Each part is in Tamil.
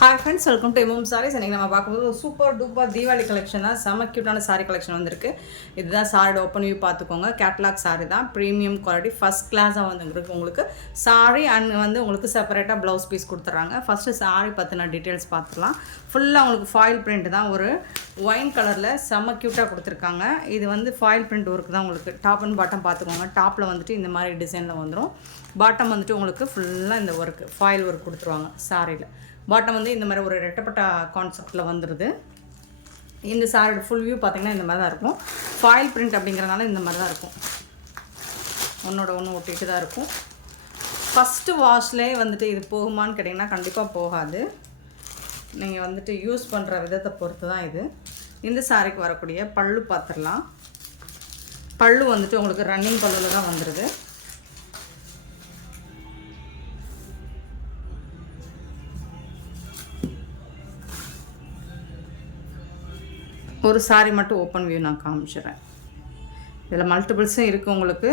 Hi friends, welcome to MM Sarees. இன்னைக்கு நம்ம பார்க்கும்போது சூப்பர் டூப்பர் தீபாவளி கலெக்ஷன் தான். செம கியூட்டான சாரி கலெக்ஷன் வந்திருக்கு. இதுதான் சாரியோட ஓப்பன் வியூ பார்த்துக்கோங்க. கேட்லாக் சாரி தான், ப்ரீமியம் குவாலிட்டி, ஃபர்ஸ்ட் கிளாஸாக வந்துருக்கு உங்களுக்கு சாரி. அண்ட் வந்து உங்களுக்கு செப்பரேட்டாக ப்ளவுஸ் பீஸ் கொடுத்துட்றாங்க. ஃபஸ்ட்டு சாரி பற்றின டீட்டெயில்ஸ் பார்த்துக்கலாம். ஃபுல்லாக உங்களுக்கு ஃபாயில் பிரிண்ட் தான், ஒரு ஒயின் கலரில் செம்ம க்யூட்டாக கொடுத்துருக்காங்க. இது வந்து ஃபாயில் பிரிண்ட் ஒர்க் தான் உங்களுக்கு. டாப் அண்ட் பாட்டம் பார்த்துக்கோங்க. டாப்பில் வந்துட்டு இந்த மாதிரி டிசைனில் வந்துடும். பாட்டம் வந்துட்டு உங்களுக்கு ஃபுல்லாக இந்த ஒர்க்கு ஃபாயில் ஒர்க் கொடுத்துருவாங்க சாரியில். பாட்டம் வந்து இந்த மாதிரி ஒரு ரெட்டப்பட்ட கான்செப்டில் வந்துடுது. இந்த சாரியோட ஃபுல் வியூ பார்த்திங்கன்னா இந்த மாதிரி தான் இருக்கும். ஃபாயில் பிரிண்ட் அப்படிங்கிறனால இந்த மாதிரி தான் இருக்கும். ஒன்றோட ஒன்று ஒட்டிட்டு தான் இருக்கும். ஃபஸ்ட்டு வாஷ்லேயே வந்துட்டு இது போகுமான்னு கேட்டிங்கன்னா கண்டிப்பாக போகாது. நீங்கள் வந்துட்டு யூஸ் பண்ணுற விதத்தை பொறுத்து தான் இது. இந்த சாரிக்கு வரக்கூடிய பல்லு பார்த்துடலாம். பல்லு வந்துட்டு உங்களுக்கு ரன்னிங் பல்லுவில் தான் வந்துடுது. ஒரு சாரி மட்டும் ஓப்பன் வியூ நான் காமிச்சிடுறேன். இதில் மல்டிபிள்ஸும் இருக்குது உங்களுக்கு.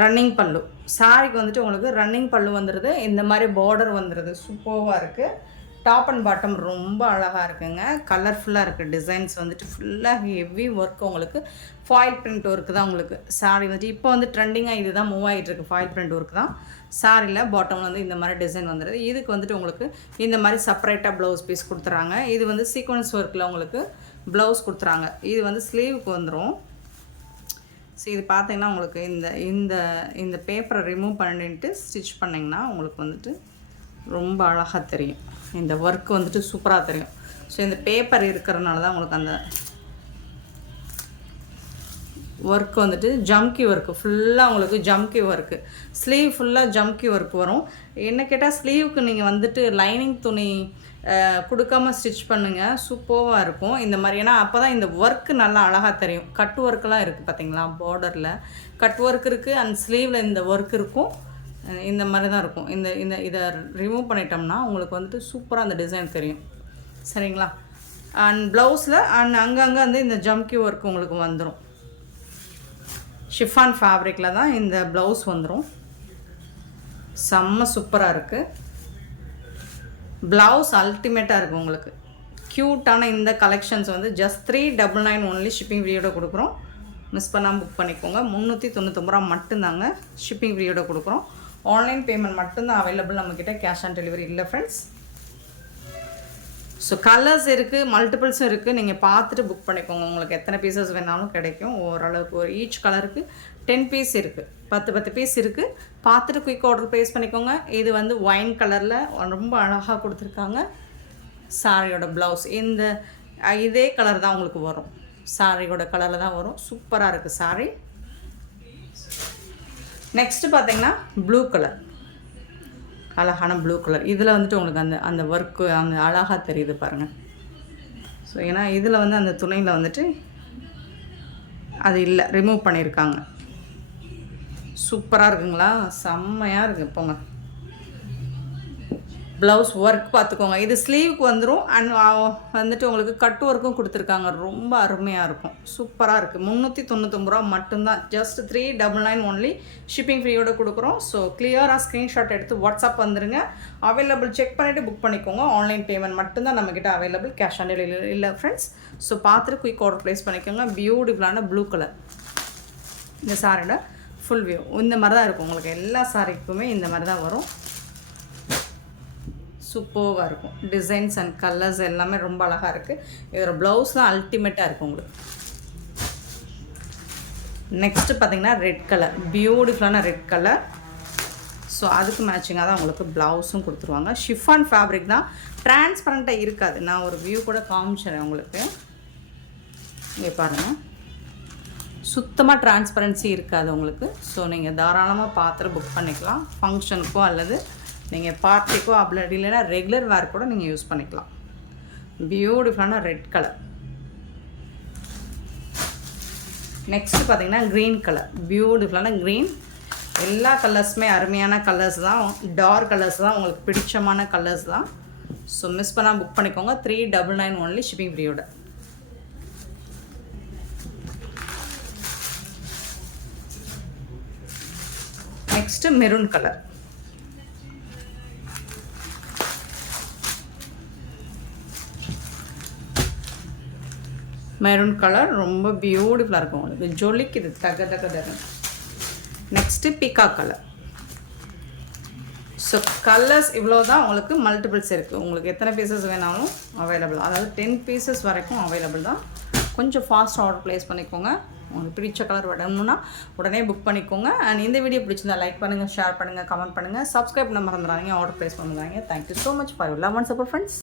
ரன்னிங் பல்லு சாரிக்கு வந்துட்டு உங்களுக்கு ரன்னிங் பல்லு வந்துடுது. இந்த மாதிரி பார்டர் வந்துடுது. சூப்பராக இருக்குது. டாப் அண்ட் பாட்டம் ரொம்ப அழகாக இருக்குங்க. கலர்ஃபுல்லாக இருக்குது. டிசைன்ஸ் வந்துட்டு ஃபுல்லாக ஹெவி ஒர்க். உங்களுக்கு ஃபாயில் பிரிண்ட் ஒர்க்கு தான் உங்களுக்கு சாரி வந்துட்டு இப்போ வந்து ட்ரெண்டிங்காக இது தான் மூவ் ஆகிட்டுருக்கு. ஃபாயில் பிரிண்ட் ஒர்க் தான் சாரியில். பாட்டம் வந்து இந்த மாதிரி டிசைன் வந்துடுது. இதுக்கு வந்துட்டு உங்களுக்கு இந்த மாதிரி செப்பரேட்டாக ப்ளவுஸ் பீஸ் கொடுத்துறாங்க. இது வந்து சீக்வன்ஸ் ஒர்க்கில் உங்களுக்கு ப்ளவுஸ் கொடுத்துறாங்க. இது வந்து ஸ்லீவுக்கு வந்துடும். ஸோ இது பார்த்தீங்கன்னா உங்களுக்கு இந்த இந்த இந்த பேப்பரை ரிமூவ் பண்ணிட்டு ஸ்டிச் பண்ணிங்கன்னா உங்களுக்கு வந்துட்டு ரொம்ப அழகாக தெரியும். இந்த ஒர்க் வந்துட்டு சூப்பராக தெரியும். ஸோ இந்த பேப்பர் இருக்கிறதுனால தான் உங்களுக்கு அந்த ஒர்க் வந்துட்டு ஜம்கி ஒர்க்கு ஃபுல்லாக உங்களுக்கு ஜம்கி ஒர்க்கு. ஸ்லீவ் ஃபுல்லாக ஜம்கி ஒர்க் வரும். என்ன கேட்டால் ஸ்லீவுக்கு நீங்கள் வந்துட்டு லைனிங் துணி கொடுக்காமல் ஸ்டிச் பண்ணுங்கள். சூப்பராக இருக்கும் இந்த மாதிரி. ஏன்னா அப்போ தான் இந்த ஒர்க்கு நல்லா அழகாக தெரியும். கட் ஒர்க்கெலாம் இருக்குது பார்த்தீங்களா, பார்டரில் கட் ஒர்க் இருக்குது. அண்ட் ஸ்லீவில் இந்த ஒர்க் இருக்கும். இந்த மாதிரி தான் இருக்கும். இந்த இந்த இதை ரிமூவ் பண்ணிட்டோம்னா உங்களுக்கு வந்துட்டு சூப்பராக அந்த டிசைன் தெரியும். சரிங்களா. அண்ட் ப்ளவுஸில் அண்ட் அங்கங்கே வந்து இந்த ஜம்கி ஒர்க் உங்களுக்கு வந்துடும். ஷிஃபான் ஃபேப்ரிக்கில் தான் இந்த ப்ளவுஸ் வந்துடும். செம்ம சூப்பராக இருக்குது. ப்ளவுஸ் அல்டிமேட்டாக இருக்குது உங்களுக்கு. க்யூட்டான இந்த கலெக்ஷன்ஸ் வந்து ஜஸ்ட் 399 ஒன்லி ஷிப்பிங் ஃப்ரீயோட கொடுக்குறோம். மிஸ் பண்ணாமல் புக் பண்ணிக்கோங்க. 399 ரூபா மட்டும்தாங்க ஷிப்பிங் ஃப்ரீயோட கொடுக்குறோம். ஆன்லைன் பேமெண்ட் மட்டும்தான் அவைலபிள் நம்மக்கிட்ட. கேஷ் ஆன் டெலிவரி இல்லை ஃப்ரெண்ட்ஸ். ஸோ கலர்ஸ் இருக்குது, மல்டிபிள்ஸும் இருக்குது. நீங்கள் பார்த்துட்டு புக் பண்ணிக்கோங்க. உங்களுக்கு எத்தனை பீசஸ் வேணாலும் கிடைக்கும். ஓரளவுக்கு ஒரு ஈச் கலருக்கு 10 பீஸ் இருக்குது. 10 பீஸ் இருக்குது. பார்த்துட்டு குயிக் ஆர்டர் ப்ளேஸ் பண்ணிக்கோங்க. இது வந்து ஒயின் கலரில் ரொம்ப அழகாக கொடுத்துருக்காங்க. சாரியோட ப்ளவுஸ் இந்த இதே கலர் தான் உங்களுக்கு வரும். சாரியோட கலரில் தான் வரும். சூப்பராக இருக்குது சாரி. நெக்ஸ்ட்டு பார்த்தீங்கன்னா ப்ளூ கலர், அழகான ப்ளூ கலர். இதில் வந்துட்டு உங்களுக்கு அந்த அந்த ஒர்க்கு அந்த அழகாக தெரியுது பாருங்கள். ஸோ ஏன்னா இதில் வந்து அந்த துணியில் வந்துட்டு அது இல்லை, ரிமூவ் பண்ணியிருக்காங்க. சூப்பராக இருக்குங்களா, செம்மையாக இருக்குது. போங்க ப்ளவுஸ் ஒர்க் பார்த்துக்கோங்க. இது ஸ்லீவுக்கு வந்துடும். அண்ட் வந்துட்டு உங்களுக்கு கட் ஒர்க்கும் கொடுத்துருக்காங்க. ரொம்ப அருமையாக இருக்கும். சூப்பராக இருக்குது. 399 ரூபா மட்டும்தான். ஜஸ்ட் 399 ஒன்லி ஷிப்பிங் ஃப்ரீயோடு கொடுக்குறோம். ஸோ கிளியராக ஸ்க்ரீன்ஷாட் எடுத்து வாட்ஸ்அப் வந்துடுங்க. அவைலபிள் செக் பண்ணிவிட்டு புக் பண்ணிக்கோங்க. ஆன்லைன் பேமெண்ட் மட்டும்தான் நம்மக்கிட்ட அவைலபிள். கேஷ் ஆன் டெலிவரி இல்லை ஃப்ரெண்ட்ஸ். ஸோ பார்த்துட்டு குயிக் ஆர்டர் ப்ளேஸ் பண்ணிக்கோங்க. பியூட்டிஃபுல்லான ப்ளூ கலர் இந்த சாரியோட ஃபுல் வியூ இந்த மாதிரி தான் இருக்கும். உங்களுக்கு எல்லா சாரிக்குமே இந்த மாதிரி தான் வரும். சூப்பராக இருக்கும். டிசைன்ஸ் அண்ட் கலர்ஸ் எல்லாமே ரொம்ப அழகாக இருக்குது. இதோட ப்ளவுஸ் தான் அல்டிமேட்டாக இருக்கும் உங்களுக்கு. நெக்ஸ்ட்டு பார்த்தீங்கன்னா ரெட் கலர், பியூட்டிஃபுல்லான ரெட் கலர். ஸோ அதுக்கு மேட்சிங்காக தான் உங்களுக்கு ப்ளவுஸும் கொடுத்துருவாங்க. ஷிஃபான் ஃபேப்ரிக் தான், டிரான்ஸ்பரண்ட்டாக இருக்காது. நான் ஒரு வியூ கூட காமிச்சிடுறேன் உங்களுக்கு. இங்கே பாருங்கள், சுத்தமாக டிரான்ஸ்பரன்சி இருக்காது உங்களுக்கு. ஸோ நீங்கள் தாராளமாக பார்த்துட்டு புக் பண்ணிக்கலாம். ஃபங்க்ஷனுக்கோ அல்லது நீங்கள் பார்ட்டிக்கோ அப்படி இல்லைன்னா ரெகுலர் வேர் கூட நீங்கள் யூஸ் பண்ணிக்கலாம். பியூட்டிஃபுல்லான ரெட் கலர். நெக்ஸ்ட்டு பார்த்தீங்கன்னா க்ரீன் கலர், பியூட்டிஃபுல்லான க்ரீன். எல்லா கலர்ஸுமே அருமையான கலர்ஸ் தான், டார்க் கலர்ஸ் தான், உங்களுக்கு பிடிச்சமான கலர்ஸ் தான். ஸோ மிஸ் பண்ணால் புக் பண்ணிக்கோங்க. 399 ஒன்லி ஷிப்பிங் ஃப்ரீயோட. Next maroon colour. Maroon colour ரொம்ப பியூட்டிஃபுல்லாக இருக்கும் உங்களுக்கு, ஜொலிக்குது தக தக தக. நெக்ஸ்ட்டு பீகா கலர். ஸோ கலர்ஸ் இவ்வளோ தான், உங்களுக்கு மல்டிபிள்ஸ் இருக்குது. உங்களுக்கு எத்தனை பீசஸ் வேணாலும் அவைலபிள், அதாவது 10 பீசஸ் வரைக்கும் அவைலபிள் தான். கொஞ்சம் ஃபாஸ்ட் ஆர்டர் ப்ளேஸ் பண்ணிக்கோங்க. உங்களுக்கு பிடிச்ச கலர் வேணும்னா உடனே புக் பண்ணிக்கோங்க. அண்ட் இந்த வீடியோ பிடிச்சிருந்தா லைக் பண்ணுங்கள், ஷேர் பண்ணுங்கள், கமெண்ட் பண்ணுங்கள், சப்ஸ்கிரைப் பண்ண மறந்துடாதீங்க, ஆர்டர் ப்ளேஸ் பண்ணுறாங்க. Thank you so much for your love and support friends.